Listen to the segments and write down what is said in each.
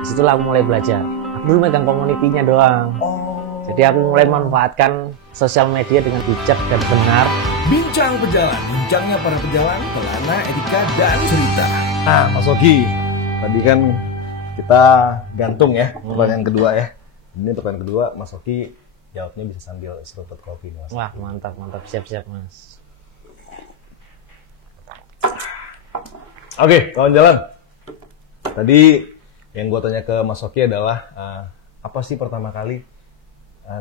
Disitulah aku mulai belajar. Aku dulu megang komunitinya doang. Jadi aku mulai memanfaatkan sosial media dengan bijak dan benar. Bincang Pejalan, bincangnya para pejalan, pelana, etika, dan cerita. Nah, Mas Oki, tadi kan kita gantung ya, pertanyaan kedua ya. Ini pertanyaan kedua, Mas Oki jawabnya bisa sambil seruput kopi, Mas. Wah, mantap, siap-siap, Mas. Oke, kawan jalan. Tadi yang gue tanya ke Mas Oki adalah apa sih pertama kali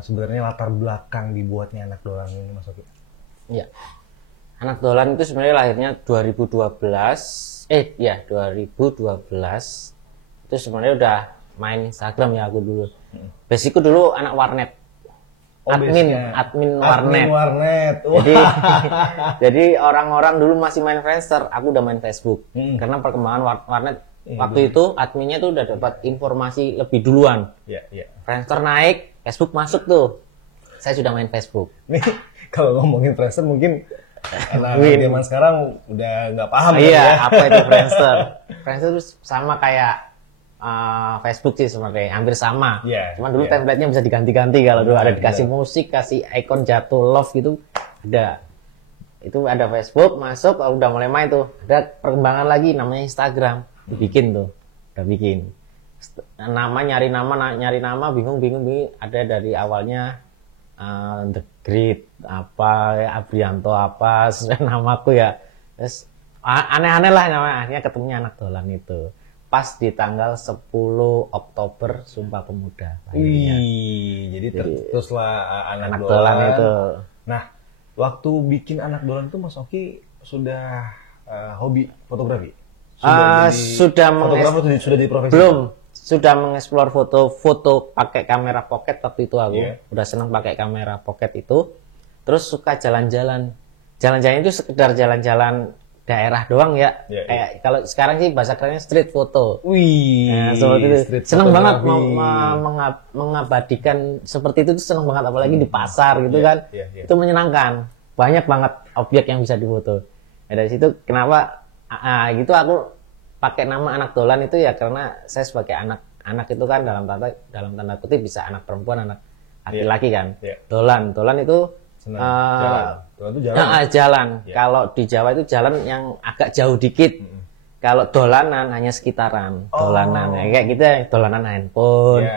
sebenarnya latar belakang dibuatnya Anak Dolan ini, Mas Oki? Iya. Anak Dolan itu sebenarnya lahirnya 2012. 2012. Itu sebenarnya udah main Instagram ya aku dulu. Basicku dulu anak warnet. Admin warnet. Jadi orang-orang dulu masih main Friendster, aku udah main Facebook. Karena perkembangan warnet waktu itu adminnya tuh udah dapat informasi lebih duluan. Friendster naik, Facebook masuk tuh. Saya sudah main Facebook. Nih, kalau ngomongin Friendster mungkin anak zaman sekarang udah nggak paham iya, ya. apa itu Friendster? Friendster itu sama kayak Facebook sih sebenarnya, hampir sama. Cuman dulu template-nya bisa diganti-ganti kalau dulu ada dikasih musik, kasih ikon jatuh love gitu, ada. Itu ada Facebook, masuk, udah mulai main tuh. Ada perkembangan lagi namanya Instagram, dibikin tuh, udah bikin. Nyari nama, bingung. Ada dari awalnya The Great, Abrianto namaku ya. Terus aneh-aneh lah namanya, akhirnya ketemunya Anak Dolan itu. Pas di tanggal 10 Oktober Sumpah Pemuda. Jadi teruslah Anak Dolan itu. Nah, waktu bikin Anak Dolan itu Mas Oki sudah hobi fotografi? Sudah di profesi? Belum. Sudah mengeksplor foto pakai kamera pocket waktu itu aku. Udah seneng pakai kamera pocket itu. Terus suka jalan-jalan. Jalan-jalan itu sekedar jalan-jalan daerah doang ya. Kayak kalau sekarang sih bahasa kerennya street photo. Nah, seperti itu. Seneng banget mengabadikan seperti itu tuh seneng banget, apalagi di pasar gitu kan. Itu menyenangkan. Banyak banget objek yang bisa difoto. Nah, dari situ kenapa gitu aku pakai nama Anak Dolan itu ya karena saya sebagai anak itu kan dalam tanda kutip bisa anak perempuan, anak laki-laki kan. Dolan itu jalan. Kalau di Jawa itu jalan yang agak jauh dikit. Kalau dolanan hanya sekitaran. Dolanan kayak gitu ya, dolanan handphone,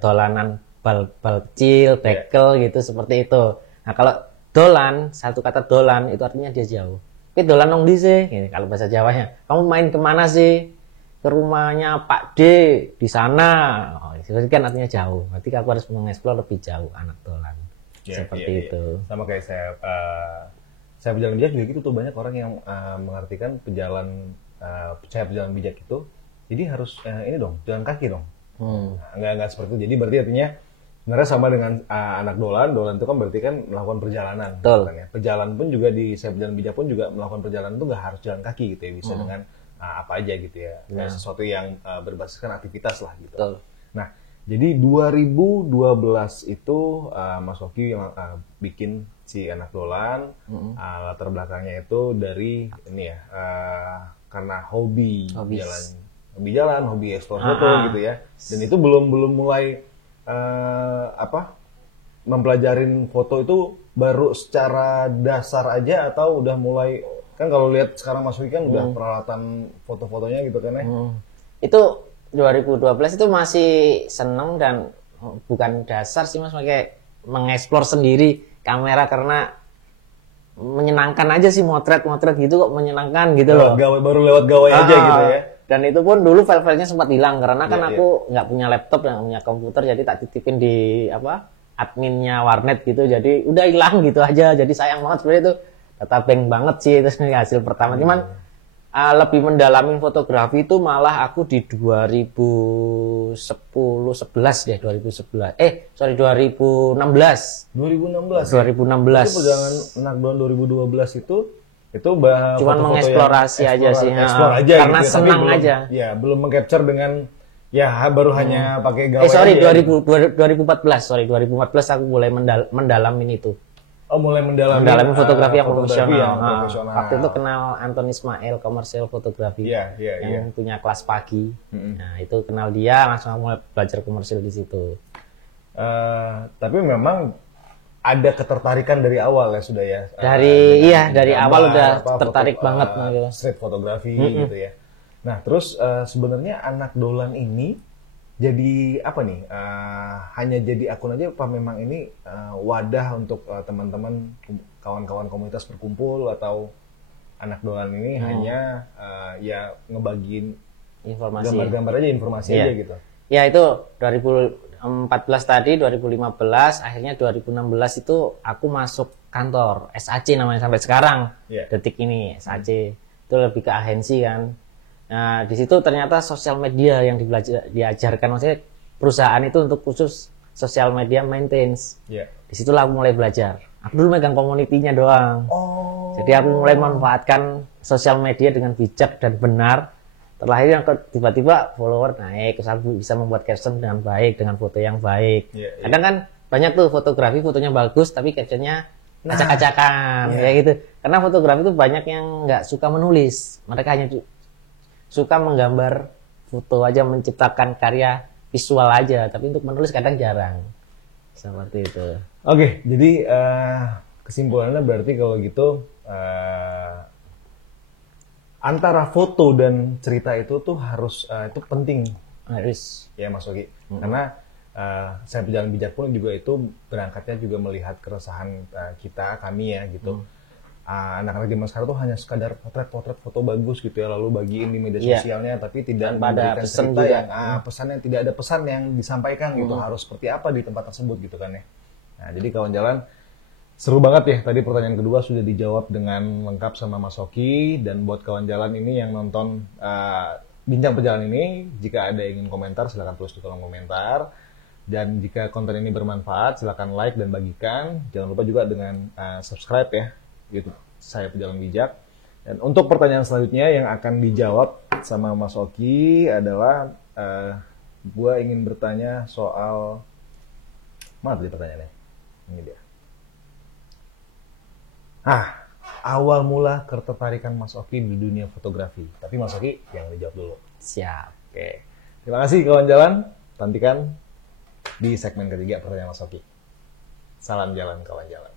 dolanan bal kecil, bekel gitu seperti itu. Nah, kalau dolan, satu kata dolan itu artinya dia jauh. Tapi dolan nong di sih, kalau bahasa Jawanya. Kamu main kemana sih? Ke rumahnya Pak D di sana. Oh, itu kan artinya jauh. Berarti aku harus mengeksplor lebih jauh Anak Dolan. Seperti itu. Sama kayak saya pejalan bijak juga gitu tuh, banyak orang yang mengartikan saya pejalan bijak itu. Jadi harus ini dong, jalan kaki dong. Nggak seperti itu. Jadi berarti artinya sebenarnya sama dengan Anak Dolan itu kan berarti kan melakukan perjalanan. Kan, ya. Perjalanan pun juga di saya berjalan bijak pun juga melakukan perjalanan itu nggak harus jalan kaki gitu ya, bisa dengan apa aja gitu ya, kayak sesuatu yang berbasiskan aktivitas lah gitu. Nah, jadi 2012 itu Mas Oki yang bikin si Anak Dolan, latar belakangnya itu dari ini ya, karena hobi jalan, hobi eksplor foto gitu ya, dan itu belum mulai mempelajarin foto itu baru secara dasar aja atau udah mulai, kan kalau lihat sekarang Mas Oki kan udah peralatan foto-fotonya gitu kan ya. Itu 2012 itu masih seneng dan bukan dasar sih Mas, pakai mengeksplor sendiri kamera karena menyenangkan aja sih, motret gitu kok menyenangkan gitu loh. Baru lewat gawai aja gitu ya. Dan itu pun dulu file-filenya sempat hilang karena kan aku nggak punya laptop, nggak punya komputer, jadi tak titipin di adminnya warnet gitu, jadi udah hilang gitu aja. Jadi sayang banget sebenarnya itu, data bank banget sih itu hasil pertama. Cuman lebih mendalamin fotografi itu malah aku di 2016 deh, 2016. 2016. Itu perjalanan Anak Dolan 2012 itu cuman mengeksplorasi aja sih. Karena gitu, senang aja. Ya, belum mengcapture dengan baru hanya pakai gawai. 2014 aku mulai mendalamin itu. mulai mendalami fotografi yang profesional. profesional. Waktu itu kenal Anton Ismail, komersial fotografi, yang punya kelas pagi. Nah itu kenal dia, langsung mulai belajar komersial di situ. Tapi memang ada ketertarikan dari awal ya sudah ya. Dari awal udah tertarik banget. Street fotografi gitu ya. Nah terus sebenarnya anak dolan ini jadi apa nih? Hanya jadi akun aja apa memang ini wadah untuk teman-teman, kawan-kawan komunitas berkumpul, atau anak dolan ini hanya ya ngebagiin informasi, gambar-gambar aja, informasi aja gitu? Ya itu 2014 tadi, 2015, akhirnya 2016 itu aku masuk kantor SAC namanya sampai sekarang. Detik ini SAC itu lebih ke agensi kan. Nah, di situ ternyata sosial media yang diajarkan, maksudnya perusahaan itu untuk khusus sosial media maintenance. Di situlah aku mulai belajar. Aku dulu megang community-nya doang. Jadi aku mulai memanfaatkan sosial media dengan bijak dan benar. Terlahir yang tiba-tiba follower naik, terus aku bisa membuat caption dengan baik, dengan foto yang baik. Kadang kan banyak tuh fotografi, fotonya bagus, tapi captionnya acak-acakan, ya gitu. Karena fotografi itu banyak yang nggak suka menulis. Mereka hanya suka menggambar foto aja, menciptakan karya visual aja, tapi untuk menulis kadang jarang. Seperti itu. Oke, jadi kesimpulannya berarti kalau gitu antara foto dan cerita itu tuh harus itu penting. Harus. Ya Mas Ogi. Karena saya Pejalan Bijak pun juga itu berangkatnya juga melihat keresahan kami ya gitu. Anak-anak zaman sekarang tuh hanya sekadar potret foto bagus gitu ya, lalu bagiin di media sosialnya, tapi tidak memberikan cerita yang pesan yang tidak ada pesan yang disampaikan gitu, harus seperti apa di tempat tersebut gitu kan ya. Nah jadi kawan jalan, seru banget ya, tadi pertanyaan kedua sudah dijawab dengan lengkap sama Mas Oki. Dan buat kawan jalan ini yang nonton Bincang Pejalan ini, jika ada yang ingin komentar silahkan tulis di kolom komentar. Dan jika konten ini bermanfaat silahkan like dan bagikan. Jangan lupa juga dengan subscribe ya YouTube saya Pejalan Bijak. Dan untuk pertanyaan selanjutnya yang akan dijawab sama Mas Oki adalah gue ingin bertanya soal, mana tadi pertanyaannya? Ini dia. Awal mula ketertarikan Mas Oki di dunia fotografi. Tapi Mas Oki yang dijawab dulu. Siap. Oke. Terima kasih kawan jalan. Nantikan di segmen ketiga pertanyaan Mas Oki. Salam jalan kawan jalan.